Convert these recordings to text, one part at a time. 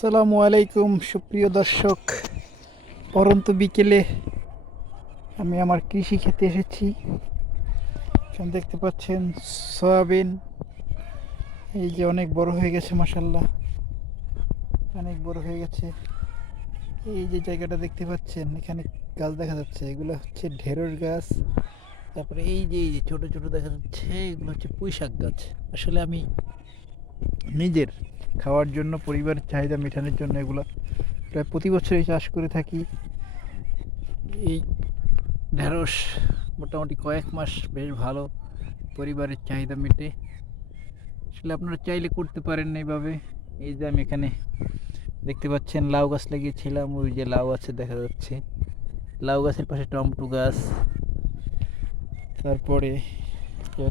আসসালামু আলাইকুম সুপ্রিয় দর্শক। পরন্ত বিকেলে আমি আমার কৃষি ক্ষেতে এসেছি। এখানে দেখতে পাচ্ছেন সয়াবিন, এই যে অনেক বড় হয়ে গেছে, মাশাল্লাহ অনেক বড় হয়ে গেছে। এই যে জায়গাটা দেখতে পাচ্ছেন, এখানে গাছ দেখা যাচ্ছে, এগুলো হচ্ছে ঢেঁড়স গাছ। তারপরে এই যে ছোট ছোট দেখা যাচ্ছে, এগুলো হচ্ছে পুঁই শাক গাছ। আসলে আমি নিজের খাওয়ার জন্য, পরিবারের চাহিদা মেটানোর জন্য এগুলো প্রায় প্রতি বছরই চাষ করে থাকি। এই ঢেঁড়স মোটামুটি কয়েক মাস বেশ ভালো পরিবারের চাহিদা মেটে। আসলে আপনারা চাইলে করতে পারেন এইভাবে। এই যে আমি এখানে দেখতে পাচ্ছেন লাউ গাছ লাগিয়েছিলাম, ওই যে লাউ আছে দেখা যাচ্ছে। লাউ গাছের পাশে টমেটো গাছ, তারপরে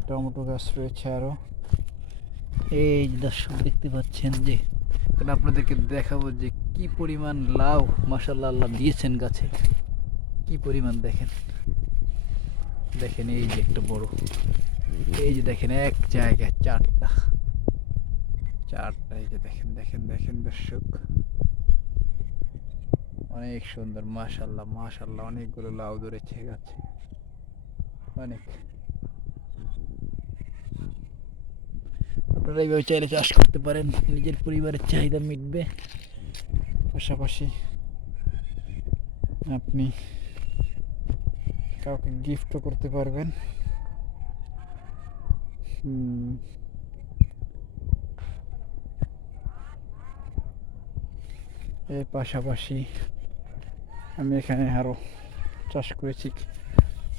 টমেটো গাছ রয়েছে আরও। এই যে দর্শক দেখতে পাচ্ছেন যে, এটা আপনাদেরকে দেখাবো যে কি পরিমাণ লাউ মাশাআল্লাহ আল্লাহ দিয়েছেন গাছে, কি পরিমাণ দেখেন। দেখেন এই যে একটা বড়, এই যে দেখেন এক জায়গায় চারটা চারটা, এই যে দেখেন দেখেন দেখেন দর্শক, অনেক সুন্দর মাশাআল্লাহ মাশাআল্লাহ। অনেকগুলো লাউ ধরেছে গাছে, অনেক। আপনারা এইভাবে চাইলে চাষ করতে পারেন, নিজের পরিবারের চাহিদা মিটবে, পাশাপাশি আপনি কাউকে গিফটও করতে পারবেন। এর পাশাপাশি আমি এখানে আরও চাষ করেছি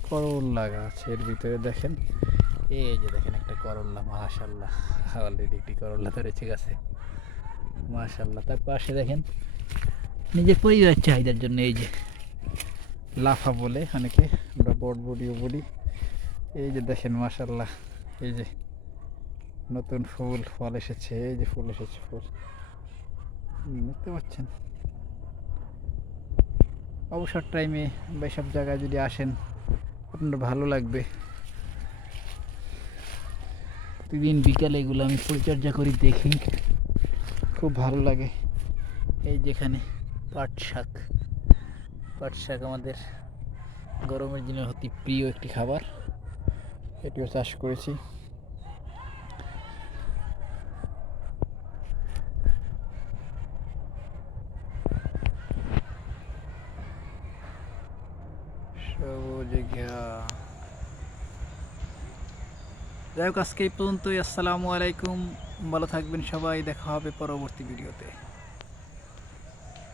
করল্লা গাছ। এর ভিতরে দেখেন, এই যে দেখেন একটা করল্লা, মাশাআল্লাহ অলরেডি একটি করল্লা ধরেছে গাছে, মাশাআল্লাহ। তার পাশে দেখেন নিজের পরিবারের চাহিদার জন্য এই যে লাফা বলে অনেকে, আমরা বটবটিও বলি। এই যে দেখেন মাশাআল্লাহ, এই যে নতুন ফুল ফল এসেছে, এই যে ফুল এসেছে, ফুল দেখতে পাচ্ছেন। অবসর টাইমে বা এসব জায়গায় যদি আসেন আপনার ভালো লাগবে। প্রতিদিন বিকালে এগুলো আমি পরিচর্যা করি, দেখি, খুব ভালো লাগে। এই যেখানে পাট শাক, পাট শাক আমাদের গরমের দিনে অতি প্রিয় একটি খাবার, এটিও চাষ করেছি। সবুজ ঘেরা। যাই হোক, আজকে এই পর্যন্তই। আসসালামু আলাইকুম, ভালো থাকবেন সবাই, দেখা হবে পরবর্তী ভিডিওতে।